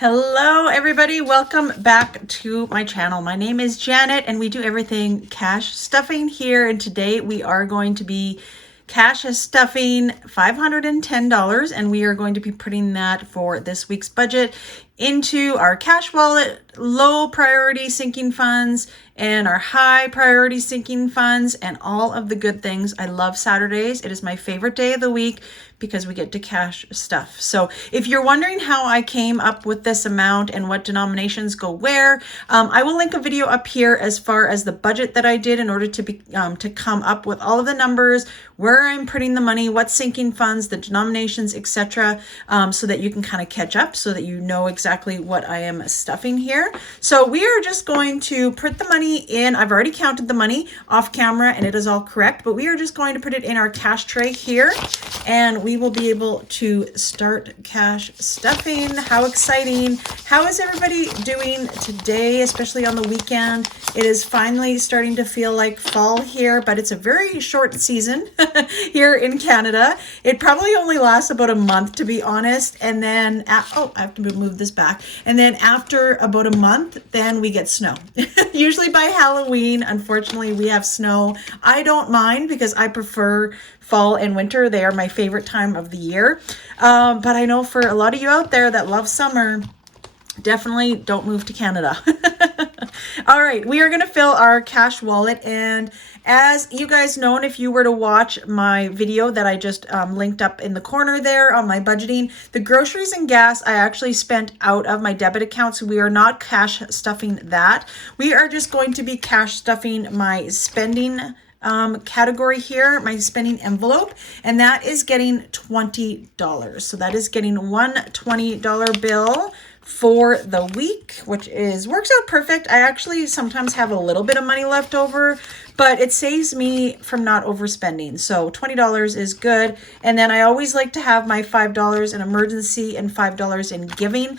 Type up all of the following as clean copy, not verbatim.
Hello everybody, welcome back to my channel. My name is Janet and we do everything cash stuffing here, and today we are going to be cash stuffing $510, and we are going to be putting that for this week's budget into our cash wallet, low priority sinking funds, and our high priority sinking funds, and all of the good things. I love Saturdays. It is my favorite day of the week because we get to cash stuff. So if you're wondering how I came up with this amount and what denominations go where, I will link a video up here as far as the budget that I did in order to come up with all of the numbers, where I'm putting the money, what sinking funds, the denominations, etc., so that you can kind of catch up, so that you know exactly what I am stuffing here. So we are just going to put the money in. I've already counted the money off camera and it is all correct, but we are just going to put it in our cash tray here, and we will be able to start cash stuffing. How exciting. How is everybody doing today, especially on the weekend? It is finally starting to feel like fall here, but it's a very short season here in Canada. It probably only lasts about a month, to be honest. And then, I have to move this back. And then after about a month, then we get snow. Usually by Halloween, unfortunately, we have snow. I don't mind because I prefer fall and winter. They are my favorite time of the year. But I know for a lot of you out there that love summer, definitely don't move to Canada. All right, we are going to fill our cash wallet. And as you guys know, and if you were to watch my video that I just linked up in the corner there on my budgeting, the groceries and gas I actually spent out of my debit account. So we are not cash stuffing that. We are just going to be cash stuffing my spending category here, my spending envelope, and that is getting $20. So that is getting one $20 bill for the week, which works out perfect. I actually sometimes have a little bit of money left over, but it saves me from not overspending. So $20 is good. And then I always like to have my $5 in emergency and $5 in giving.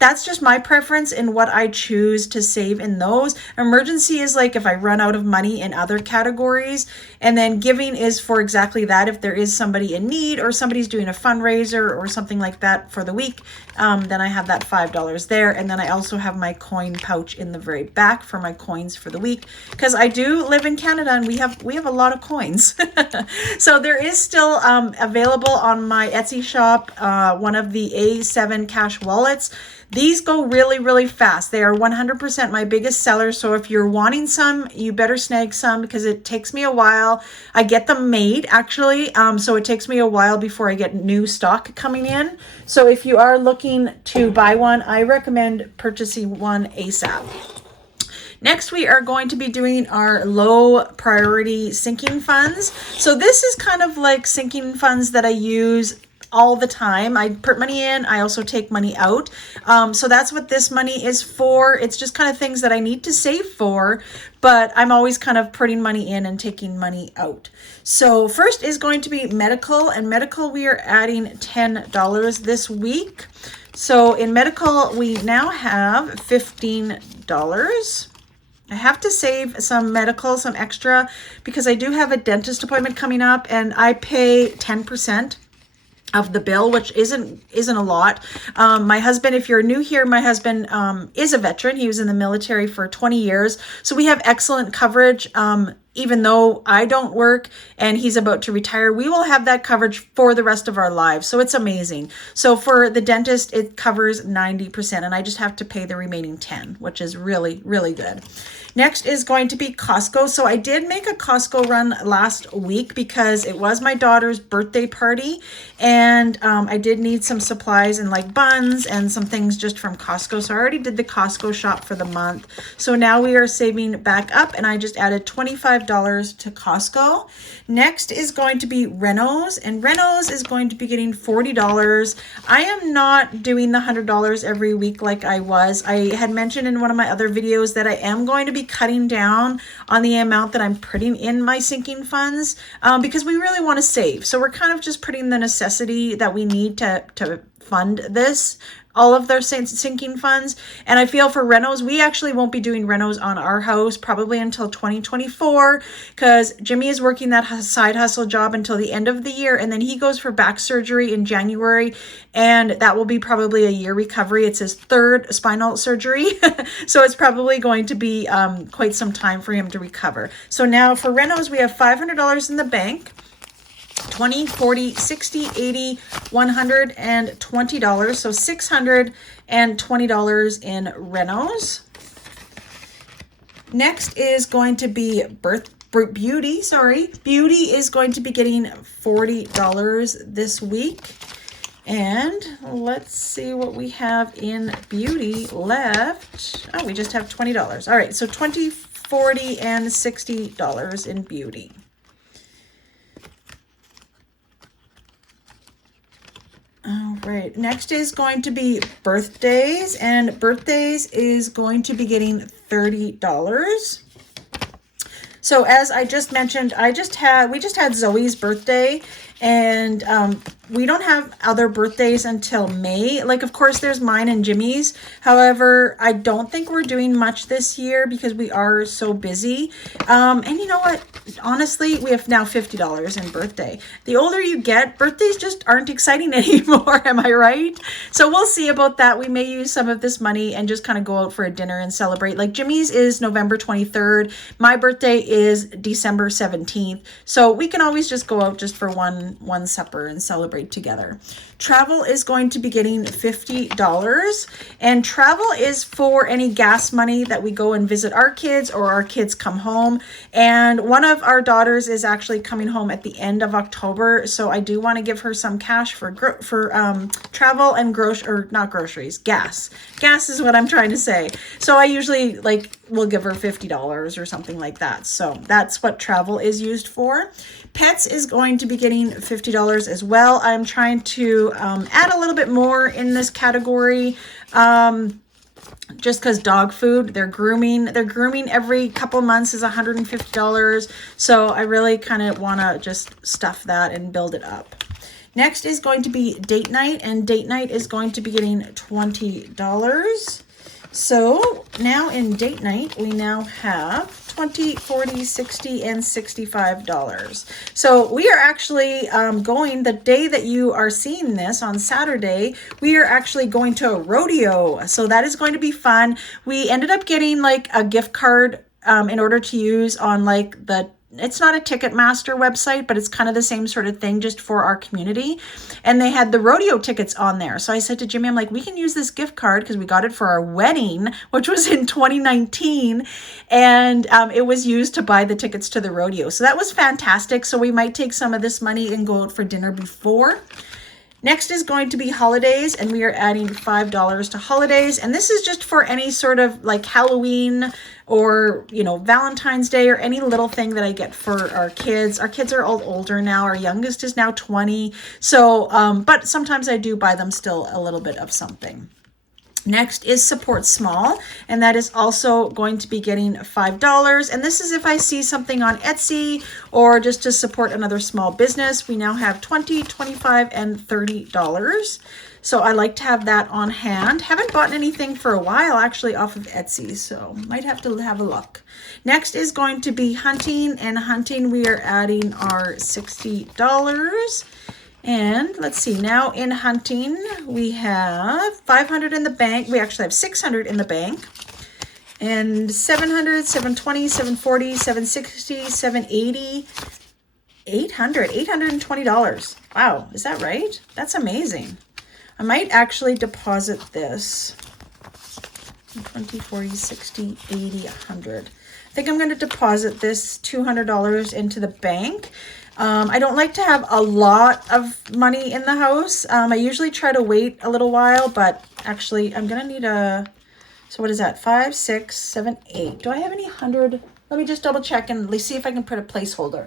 That's just my preference in what I choose to save in those. Emergency is like if I run out of money in other categories, and then giving is for exactly that. If there is somebody in need or somebody's doing a fundraiser or something like that for the week, then I have that $5 there. And then I also have my coin pouch in the very back for my coins for the week, because I do live in Canada and we have a lot of coins. So there is still available on my Etsy shop one of the A7 cash wallets. These go really, really fast. They are 100% my biggest seller. So if you're wanting some, you better snag some, because it takes me a while. I get them made actually. So it takes me a while before I get new stock coming in. So if you are looking to buy one, I recommend purchasing one ASAP. Next, we are going to be doing our low priority sinking funds. So this is kind of like sinking funds that I use all the time. I put money in, I also take money out. So that's what this money is for. It's just kind of things that I need to save for, but I'm always kind of putting money in and taking money out. So first is going to be medical, and medical we are adding $10 this week. So in medical, we now have $15. I have to save some medical, some extra, because I do have a dentist appointment coming up, and I pay 10% of the bill, which isn't a lot. My husband, if you're new here, my husband is a veteran. He was in the military for 20 years. So we have excellent coverage. Even though I don't work and he's about to retire, we will have that coverage for the rest of our lives. So it's amazing. So for the dentist, it covers 90%, and I just have to pay the remaining 10, which is really, really good. Next is going to be Costco. So I did make a Costco run last week because it was my daughter's birthday party, and I did need some supplies and like buns and some things just from Costco. So I already did the Costco shop for the month. So now we are saving back up, and I just added $25 to Costco. Next is going to be Renos, and Renos is going to be getting $40. I am not doing the $100 every week like I was. I had mentioned in one of my other videos that I am going to be cutting down on the amount that I'm putting in my sinking funds because we really want to save. So we're kind of just putting the necessity that we need to fund this, all of their sinking funds. And I feel for renos, we actually won't be doing renos on our house probably until 2024, because Jimmy is working that side hustle job until the end of the year, and then he goes for back surgery in January, and that will be probably a year recovery. It's his third spinal surgery, so it's probably going to be quite some time for him to recover. So now for renos, we have $500 in the bank. 20, 40, 60, 80, $120. So $620 in renos. Next is going to be Beauty. Beauty is going to be getting $40 this week. And let's see what we have in Beauty left. Oh, we just have $20. All right, so $20, $40, and $60 in Beauty. All right, next is going to be birthdays, and birthdays is going to be getting $30. So as I just mentioned, we just had Zoe's birthday, and we don't have other birthdays until May. Like, of course, there's mine and Jimmy's. However, I don't think we're doing much this year because we are so busy. And you know what? Honestly, we have now $50 in birthday. The older you get, birthdays just aren't exciting anymore. Am I right? So we'll see about that. We may use some of this money and just kind of go out for a dinner and celebrate. Like Jimmy's is November 23rd. My birthday is December 17th. So we can always just go out just for one supper and celebrate together. Travel is going to be getting $50, and travel is for any gas money that we go and visit our kids or our kids come home. And one of our daughters is actually coming home at the end of October, so I do want to give her some cash for travel and gas. Gas is what I'm trying to say. So I usually will give her $50 or something like that. So that's what travel is used for. Pets is going to be getting $50 as well. I'm trying to add a little bit more in this category, just because dog food, they're grooming every couple months is $150. So I really kind of want to just stuff that and build it up. Next is going to be date night, and date night is going to be getting $20. So now in date night, we now have $20, $40, $60, and $65. So we are actually going, the day that you are seeing this on Saturday, we are actually going to a rodeo. So that is going to be fun. We ended up getting a gift card in order to use on it's not a Ticketmaster website, but it's kind of the same sort of thing just for our community. And they had the rodeo tickets on there. So I said to Jimmy, I'm like, we can use this gift card because we got it for our wedding, which was in 2019. And it was used to buy the tickets to the rodeo. So that was fantastic. So we might take some of this money and go out for dinner before. Next is going to be holidays, and we are adding $5 to holidays. And this is just for any sort of Halloween or, Valentine's Day or any little thing that I get for our kids. Our kids are all older now. Our youngest is now 20. So, but sometimes I do buy them still a little bit of something. Next is support small, and that is also going to be getting $5. And this is if I see something on Etsy or just to support another small business. We now have $20, $25, and $30. So I like to have that on hand. Haven't bought anything for a while actually off of Etsy, so might have to have a look. Next is going to be hunting, and hunting we are adding our $60. And let's see, now in hunting, we have $500 in the bank. We actually have $600 in the bank. And $700, $720, $740, $760, $780, $800, $820. Wow, is that right? That's amazing. I might actually deposit this. 20, 40, 60, 80, 100. I think I'm going to deposit this $200 into the bank. I don't like to have a lot of money in the house. I usually try to wait a little while, but actually I'm going to need so what is that? 5, 6, 7, 8. Do I have any 100? Let me just double check and see if I can put a placeholder.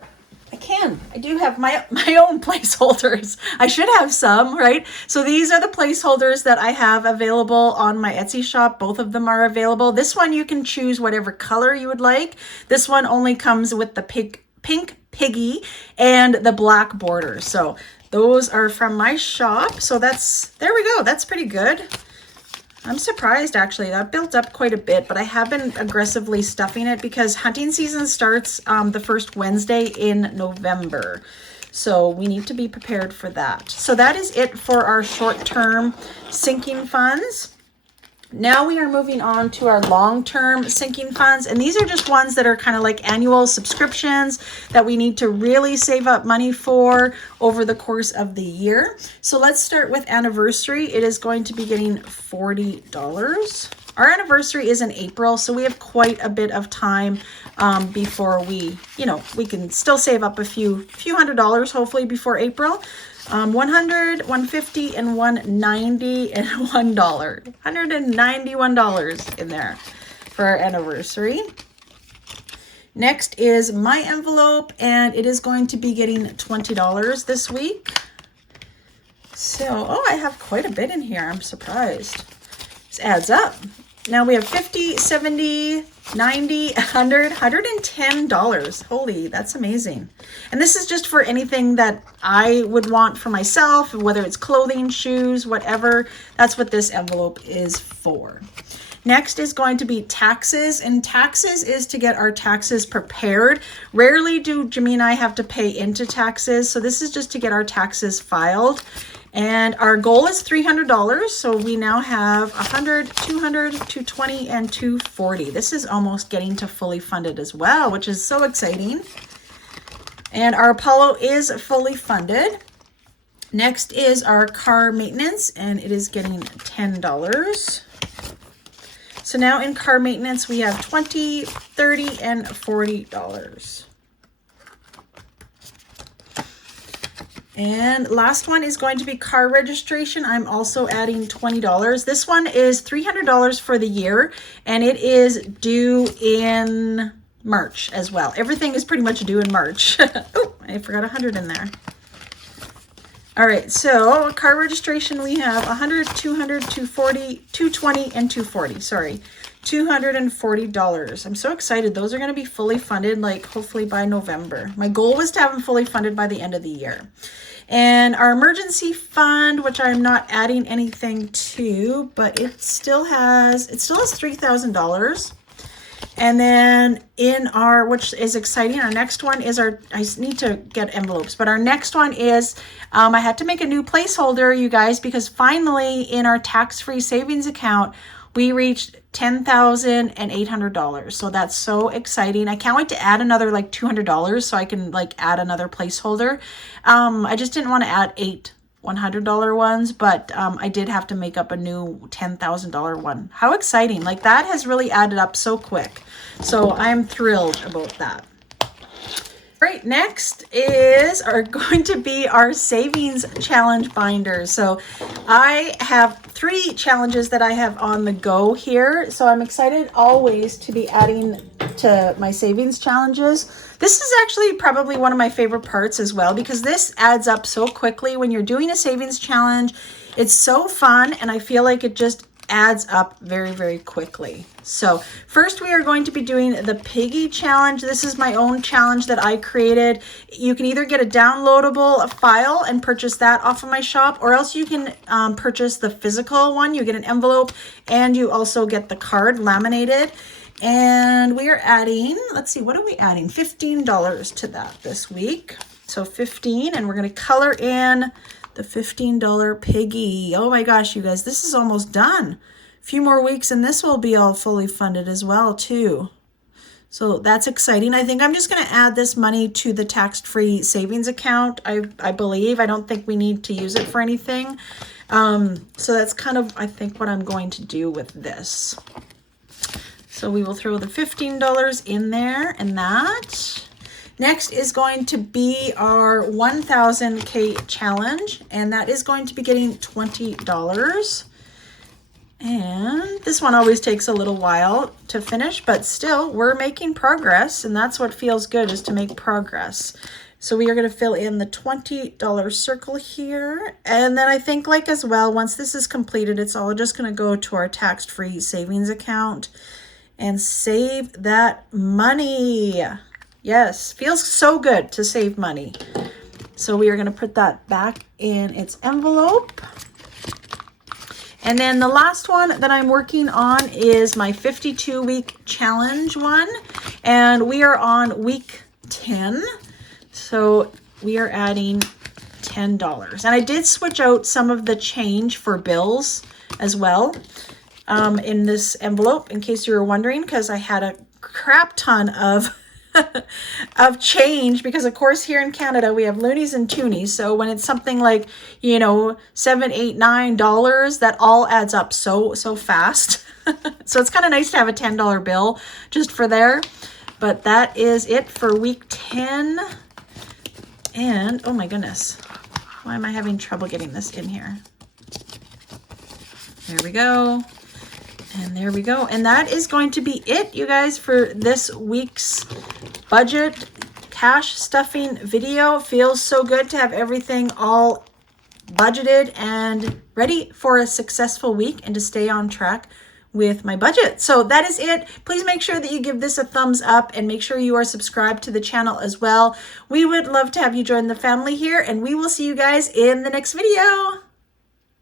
I can. I do have my own placeholders. I should have some, right? So these are the placeholders that I have available on my Etsy shop. Both of them are available. This one you can choose whatever color you would like. This one only comes with the pink piggy and the black border. So Those are from my shop. So there we go. That's pretty good. I'm surprised actually. That built up quite a bit, but I have been aggressively stuffing it because hunting season starts the first Wednesday in November. So we need to be prepared for that. So that is it for our short-term sinking funds. Now we are moving on to our long-term sinking funds, and these are just ones that are kind of like annual subscriptions that we need to really save up money for over the course of the year. So let's start with anniversary. It is going to be getting $40. Our anniversary is in April, so we have quite a bit of time before we can still save up a few $100s hopefully before April. 100, 150, and 190 and $1. $191 in there for our anniversary. Next is my envelope, and it is going to be getting $20 this week. So, oh, I have quite a bit in here. I'm surprised. This adds up. Now we have 50, 70, 90, 100, $110. Holy, that's amazing. And this is just for anything that I would want for myself, whether it's clothing, shoes, whatever. That's what this envelope is for. Next is going to be taxes, and taxes is to get our taxes prepared. Rarely do Jimmy and I have to pay into taxes, so this is just to get our taxes filed. And our goal is $300, so we now have 100, 200, 220, and 240. This is almost getting to fully funded as well, which is so exciting. And our Apollo is fully funded. Next is our car maintenance, and it is getting $10. So now in car maintenance, we have $20, $30, and $40. And last one is going to be car registration. I'm also adding $20. This one is $300 for the year, and it is due in March as well. Everything is pretty much due in March. Oh, I forgot 100 in there. All right, so car registration, we have 100, 200, 240, 220, and 240. Sorry, $240. I'm so excited. Those are going to be fully funded, like hopefully by November. My goal was to have them fully funded by the end of the year. And our emergency fund, which I'm not adding anything to, but it still has $3,000. And then in our, which is exciting, our next one is I need to get envelopes, but our next one is, I had to make a new placeholder, you guys, because finally in our tax-free savings account, we reached $10,800. So that's so exciting. I can't wait to add another like $200 so I can like add another placeholder. I just didn't want to add 8 $100 ones, but I did have to make up a new $10,000 one. How exciting. Like that has really added up so quick. So I'm thrilled about that. Right, next are going to be our savings challenge binders. So I have 3 challenges that I have on the go here. So I'm excited always to be adding to my savings challenges. This is actually probably one of my favorite parts as well, because this adds up so quickly when you're doing a savings challenge. It's so fun, and I feel like it just adds up very, very quickly. So first we are going to be doing the Piggy challenge. This is my own challenge that I created. You can either get a downloadable file and purchase that off of my shop, or else you can purchase the physical one. You get an envelope and you also get the card laminated. And we are adding, let's see, what are we adding? $15 to that this week. So 15, and we're going to color in the $15 Piggy. Oh my gosh, you guys, this is almost done. A few more weeks and this will be all fully funded as well too. So that's exciting. I think I'm just going to add this money to the tax-free savings account. I believe. I don't think we need to use it for anything. So that's kind of, I think, what I'm going to do with this. So we will throw the $15 in there and that. Next is going to be our 1000K challenge, and that is going to be getting $20. And this one always takes a little while to finish, but still we're making progress, and that's what feels good, is to make progress. So we are going to fill in the $20 circle here. And then I think, like, as well, once this is completed, it's all just going to go to our tax-free savings account and save that money. Yes, feels so good to save money. So we are going to put that back in its envelope. And then the last one that I'm working on is my 52-week challenge one. And we are on week 10. So we are adding $10. And I did switch out some of the change for bills as well in this envelope, in case you were wondering, because I had a crap ton of of change, because of course here in Canada we have loonies and toonies. So when it's something like, you know, $7, $8, $9, that all adds up so fast. So it's kind of nice to have a $10 bill just for there. But that is it for week 10. And oh my goodness, why am I having trouble getting this in here? There we go. And there we go. And that is going to be it, you guys, for this week's budget cash stuffing video. Feels so good to have everything all budgeted and ready for a successful week and to stay on track with my budget. So that is it. Please make sure that you give this a thumbs up and make sure you are subscribed to the channel as well. We would love to have you join the family here, and we will see you guys in the next video.